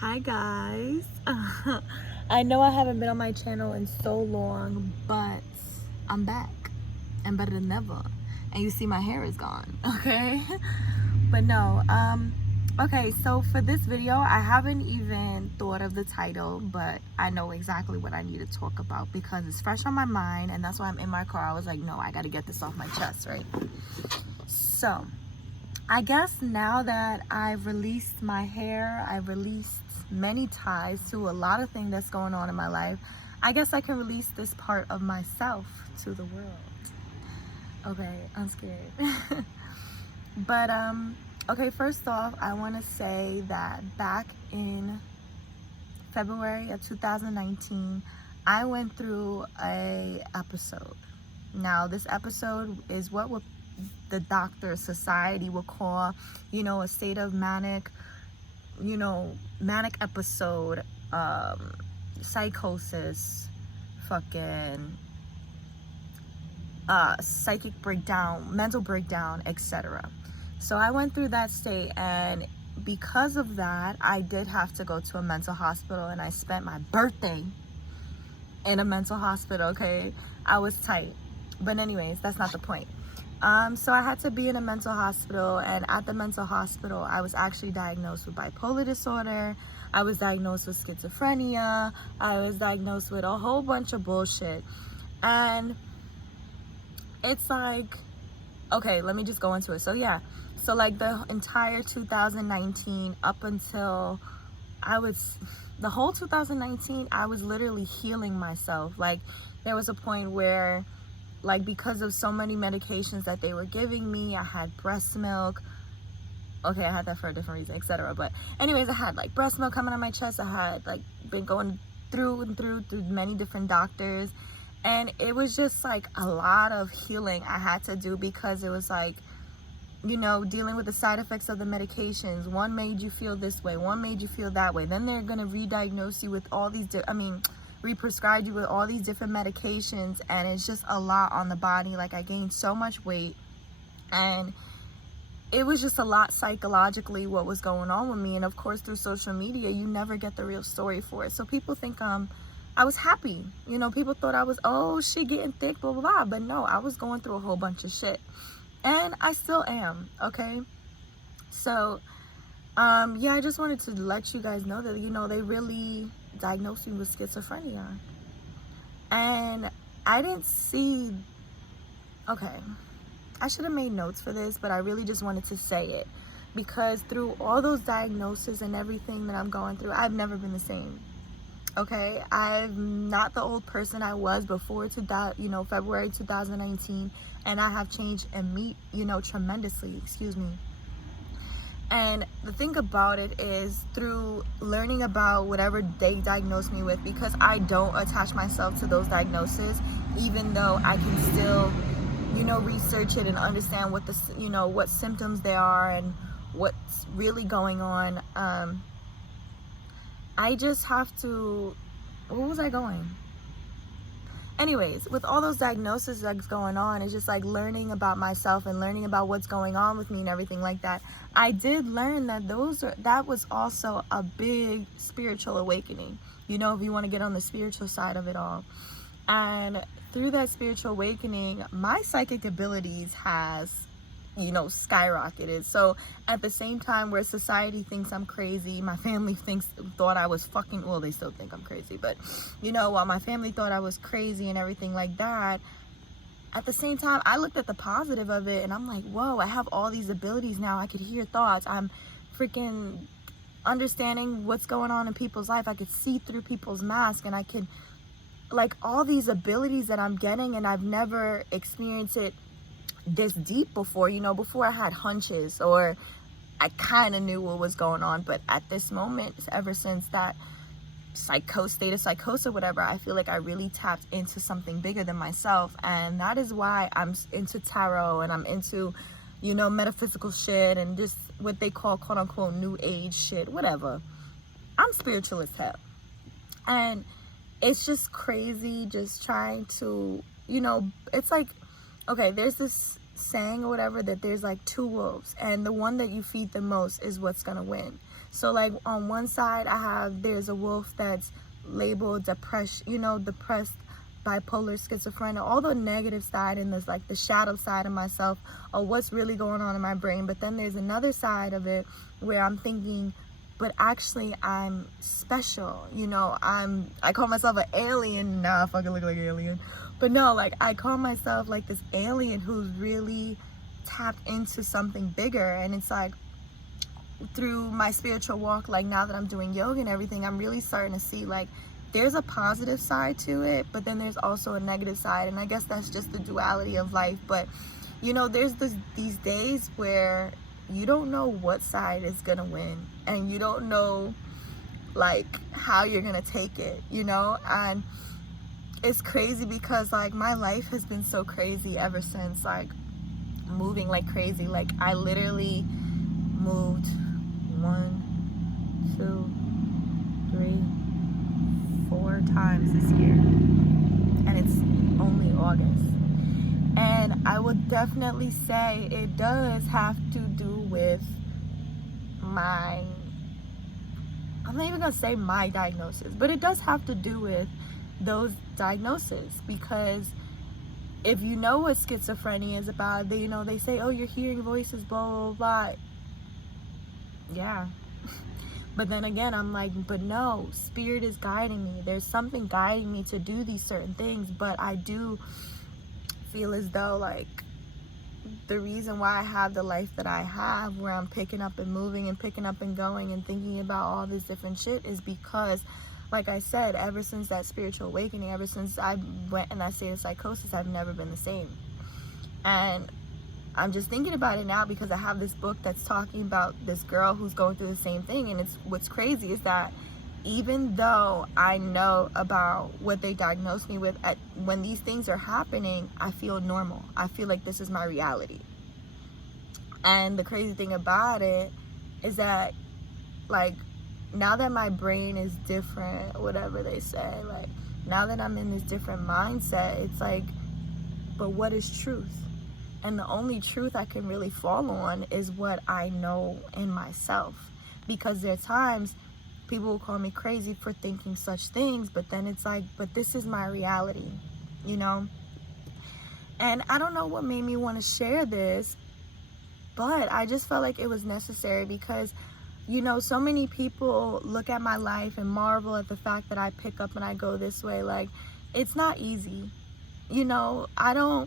Hi guys. I know I haven't been on my channel in so long, but I'm back and better than ever. And you see my hair is gone, okay? But no, okay, so for this video, I haven't even thought of the title, but I know exactly what I need to talk about because it's fresh on my mind, and that's why I'm in my car. I was like, no, I gotta get this off my chest, right? So I guess now that I've released my hair, I've released many ties to a lot of things that's going on in my life, I guess I can release this part of myself to the world. Okay, I'm scared. But okay, first off, I want to say that back in February of 2019, I went through a episode. Now, this episode is what the doctor society will call, a state of manic episode, psychosis, fucking psychic breakdown, mental breakdown, etc. So I went through that state, and because of that, I did have to go to a mental hospital, and I spent my birthday in a mental hospital. Okay, I was tight, but anyways, that's not the point. So I had to be in a mental hospital, and at the mental hospital, I was actually diagnosed with bipolar disorder. I was diagnosed with schizophrenia. I was diagnosed with a whole bunch of bullshit. And it's like, okay, let me just go into it. So yeah, so like the entire 2019 up until the whole 2019, I was literally healing myself. Like there was a point where, like, because of so many medications that they were giving me, I had breast milk. Okay, I had that for a different reason, etc. But anyways, I had like breast milk coming on my chest. I had like been going through many different doctors, and it was just like a lot of healing I had to do because it was like, dealing with the side effects of the medications. One made you feel this way, one made you feel that way. Then they're gonna re-diagnose you with all these re-prescribe you with all these different medications, and it's just a lot on the body. Like I gained so much weight, and it was just a lot psychologically what was going on with me. And of course, through social media, you never get the real story for it. So people think I was happy. People thought I was, oh, she getting thick, blah, blah, blah. But no, I was going through a whole bunch of shit. And I still am, okay? So, yeah, I just wanted to let you guys know that, they really diagnosed me with schizophrenia. And I didn't see, okay, I should have made notes for this, but I really just wanted to say it because through all those diagnoses and everything that I'm going through, I've never been the same. Okay, I'm not the old person I was before February 2019, and I have changed tremendously, excuse me. And the thing about it is, through learning about whatever they diagnosed me with, because I don't attach myself to those diagnoses, even though I can still research it and understand what what symptoms they are and what's really going on. I just have to, where was I going? Anyways, with all those diagnoses that's going on, it's just like learning about myself and learning about what's going on with me and everything like that. I did learn that that was also a big spiritual awakening, if you want to get on the spiritual side of it all. And through that spiritual awakening, my psychic abilities has skyrocketed. So at the same time where society thinks I'm crazy, my family thought I was fucking, well, they still think I'm crazy, but while my family thought I was crazy and everything like that, at the same time I looked at the positive of it, and I'm like, whoa, I have all these abilities now. I could hear thoughts. I'm freaking understanding what's going on in people's life. I could see through people's masks, and I could, like, all these abilities that I'm getting, and I've never experienced it this deep before. Before I had hunches, or I kind of knew what was going on, but at this moment, ever since that state of psychosis or whatever, I feel like I really tapped into something bigger than myself. And that is why I'm into tarot, and I'm into metaphysical shit, and just what they call quote unquote new age shit, whatever. I'm spiritual as hell, and it's just crazy just trying to, it's like, okay, there's this saying or whatever that there's like two wolves, and the one that you feed the most is what's gonna win. So like on one side there's a wolf that's labeled depression, depressed, bipolar, schizophrenia, all the negative side, and there's like the shadow side of myself, or what's really going on in my brain. But then there's another side of it where I'm thinking, but actually I'm special, I call myself an alien. Nah, I fucking look like an alien. But no, like I call myself like this alien who's really tapped into something bigger. And it's like through my spiritual walk, like now that I'm doing yoga and everything, I'm really starting to see like there's a positive side to it, but then there's also a negative side. And I guess that's just the duality of life. But there's these days where you don't know what side is gonna win, and you don't know like how you're gonna take it, and it's crazy because like my life has been so crazy ever since, like moving like crazy. Like I literally moved 1, 2, 3, 4 times this year, and it's only August. And I would definitely say it does have to do with I'm not even gonna say my diagnosis, but it does have to do with those diagnoses. Because if you know what schizophrenia is about, they say, oh, you're hearing voices, blah, blah, blah. Yeah. But then again, I'm like, but no, spirit is guiding me. There's something guiding me to do these certain things. But I do feel as though like the reason why I have the life that I have, where I'm picking up and moving and picking up and going and thinking about all this different shit, is because, like I said, ever since that spiritual awakening, ever since I went and I stayed in psychosis, I've never been the same. And I'm just thinking about it now because I have this book that's talking about this girl who's going through the same thing. And it's what's crazy is that even though I know about what they diagnosed me with, when these things are happening, I feel normal. I feel like this is my reality. And the crazy thing about it is that, like, now that my brain is different, whatever they say, like, now that I'm in this different mindset, it's like, but what is truth? And the only truth I can really fall on is what I know in myself. Because there are times people will call me crazy for thinking such things, but then it's like, but this is my reality, And I don't know what made me want to share this, but I just felt like it was necessary because, so many people look at my life and marvel at the fact that I pick up and I go this way. Like, it's not easy. I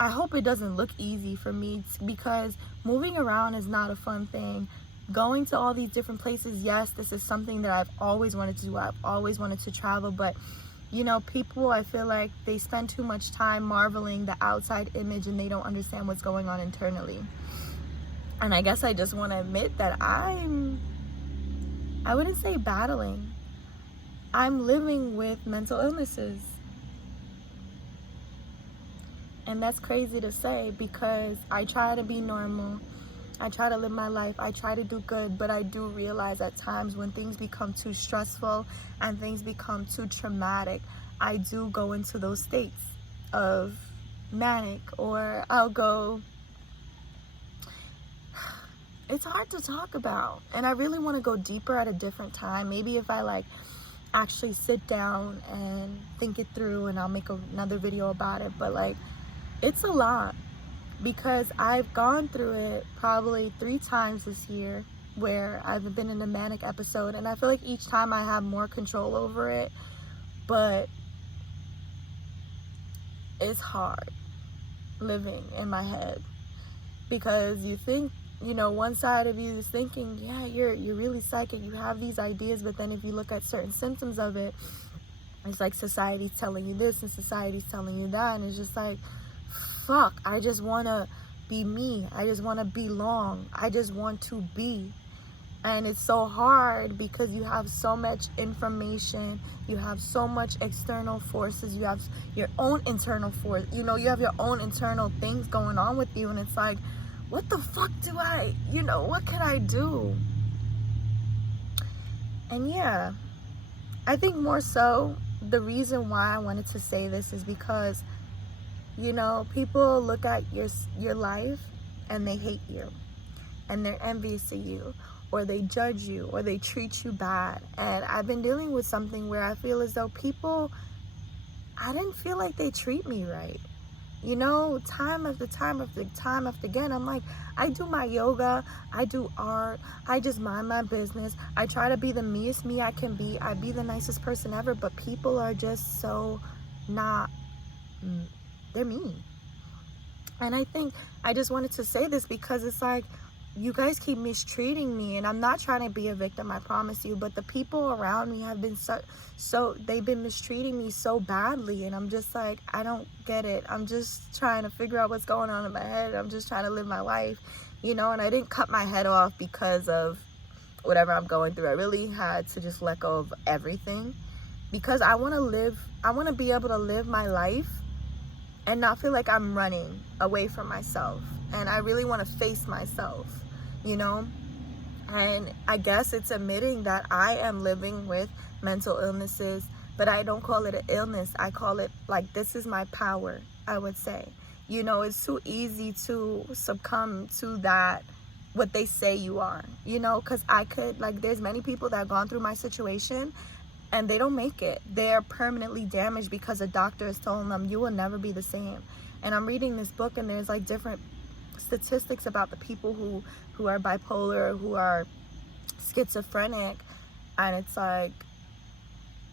hope it doesn't look easy for me, because moving around is not a fun thing. Going to all these different places, yes, this is something that I've always wanted to do. I've always wanted to travel, but people, I feel like they spend too much time marveling the outside image and they don't understand what's going on internally. And I guess I just want to admit that I wouldn't say battling. I'm living with mental illnesses. And that's crazy to say because I try to be normal. I try to live my life. I try to do good, but I do realize at times when things become too stressful and things become too traumatic, I do go into those states of manic, or I'll go, it's hard to talk about. And I really want to go deeper at a different time. Maybe if I like actually sit down and think it through, and I'll make another video about it. But like, it's a lot. Because I've gone through it probably 3 times this year where I've been in a manic episode, and I feel like each time I have more control over it, but it's hard living in my head because you think, one side of you is thinking, yeah, you're really psychic, you have these ideas, but then if you look at certain symptoms of it, it's like society's telling you this and society's telling you that, and it's just like, fuck, I just want to be me. I just want to belong. I just want to be. And it's so hard because you have so much information. You have so much external forces. You have your own internal force. You have your own internal things going on with you. And it's like, what the fuck do I, what can I do? And yeah, I think more so the reason why I wanted to say this is because people look at your life and they hate you. and they're envious of you, or they judge you, or they treat you bad. And I've been dealing with something where I feel as though people, I didn't feel like they treat me right. You know, time after time after time after again, I'm like, I do my yoga, I do art, I just mind my business. I try to be the meest me I can be. I be the nicest person ever, but people are just so not, they're mean. And I think I just wanted to say this because it's like, you guys keep mistreating me, and I'm not trying to be a victim, I promise you, but the people around me have been so they've been mistreating me so badly, and I'm just like, I don't get it. I'm just trying to figure out what's going on in my head. I'm just trying to live my life, you know. And I didn't cut my head off because of whatever I'm going through. I really had to just let go of everything because I want to be able to live my life and not feel like I'm running away from myself. And I really want to face myself, you know. And I guess it's admitting that I am living with mental illnesses, but I don't call it an illness. I call it like, this is my power, I would say. You know, it's too easy to succumb to that, what they say you are, you know, because I could, like, there's many people that have gone through my situation and they don't make it. They're permanently damaged because a doctor is telling them, you will never be the same. And I'm reading this book, and there's like different statistics about the people who are bipolar, who are schizophrenic, and it's like,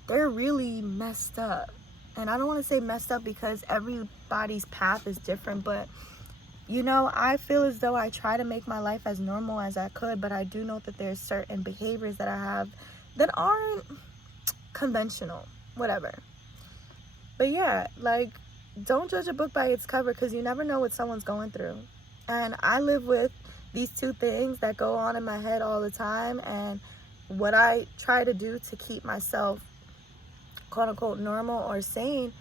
they're really messed up. And I don't want to say messed up because everybody's path is different, but you know, I feel as though I try to make my life as normal as I could, but I do know that there's certain behaviors that I have that aren't conventional, whatever. But yeah, like, don't judge a book by its cover, because you never know what someone's going through. And I live with these two things that go on in my head all the time, and what I try to do to keep myself quote unquote normal or sane,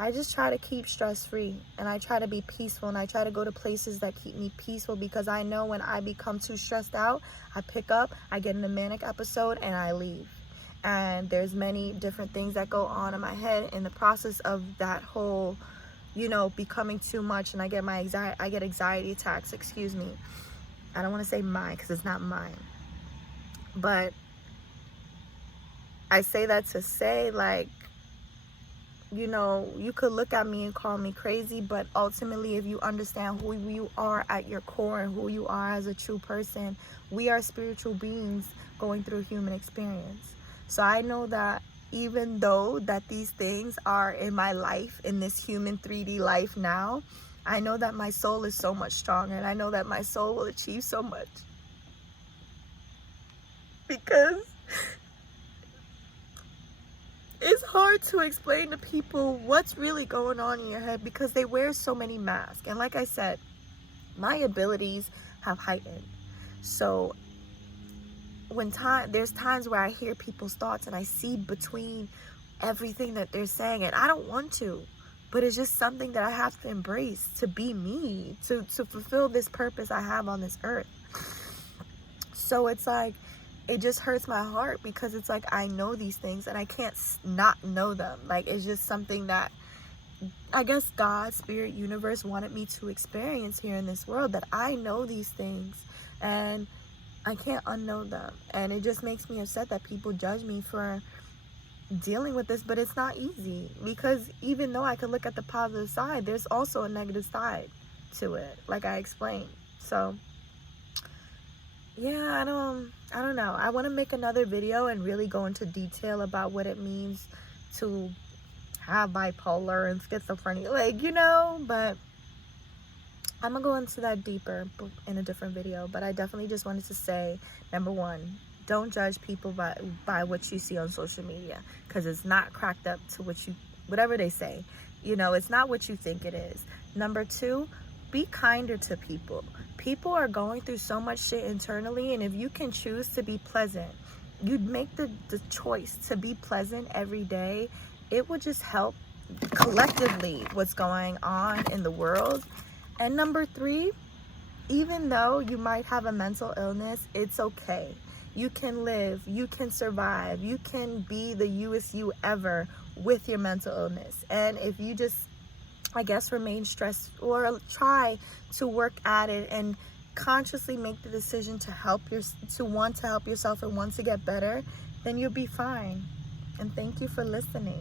I just try to keep stress free, and I try to be peaceful, and I try to go to places that keep me peaceful, because I know when I become too stressed out, I pick up, I get in a manic episode, and I leave. And there's many different things that go on in my head in the process of that whole, you know, becoming too much, and I get anxiety attacks, excuse me. I don't want to say mine because it's not mine, but I say that to say, like, you know, you could look at me and call me crazy, but ultimately, if you understand who you are at your core and who you are as a true person, we are spiritual beings going through human experience. So I know that even though that these things are in my life, in this human 3D life now, I know that my soul is so much stronger, and I know that my soul will achieve so much. Because it's hard to explain to people what's really going on in your head, because they wear so many masks. And like I said, my abilities have heightened. So there's times where I hear people's thoughts and I see between everything that they're saying, and I don't want to, but it's just something that I have to embrace to be me, to fulfill this purpose I have on this earth. So it's like, it just hurts my heart, because it's like, I know these things and I can't not know them. Like, it's just something that I guess God, spirit, universe wanted me to experience here in this world, that I know these things and I can't unknow them. And it just makes me upset that people judge me for dealing with this, but it's not easy, because even though I can look at the positive side, there's also a negative side to it, like I explained. So yeah, I don't know. I want to make another video and really go into detail about what it means to have bipolar and schizophrenia, like, you know, but I'm gonna go into that deeper in a different video. But I definitely just wanted to say, number one, don't judge people by what you see on social media, because it's not cracked up to whatever they say, you know, it's not what you think it is. Number two, be kinder to people. People are going through so much shit internally, and if you can choose to be pleasant, you'd make the choice to be pleasant every day, it would just help collectively what's going on in the world. And number three, even though you might have a mental illness, it's okay. You can live, you can survive, you can be the youest you ever with your mental illness. And if you just, I guess, remain stressed or try to work at it and consciously make the decision to want to help yourself and want to get better, then you'll be fine. And thank you for listening.